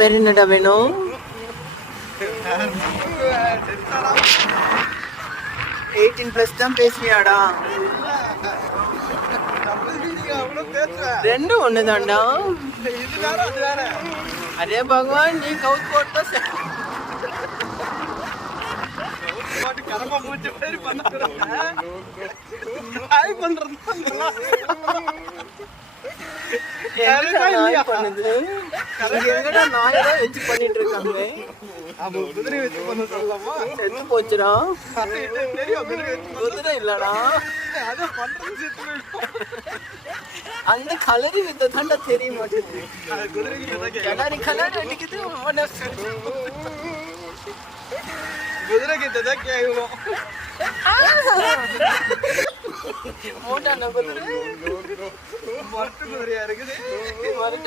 வேற என்னடா வேணும்? 18+ தான் பேசுவியாடா? ரெண்டும் ஒண்ணுதான்டா. அரே பகவான், நீ கவுத் போட்டா எங்கடா நாயதான் வச்சு பண்ணிட்டு இருக்காங்க. செத்து போச்சுடா. குதிரை இல்லடா, அந்த கலரி வித்த தாண்டா தெரிய மாட்டேங்குது. கலரி கலர் அடிக்குது. குதிரை கிட்ட கேட்கணும். மோட்டான குதிரை மரட்டு குதிரையா இருக்குது.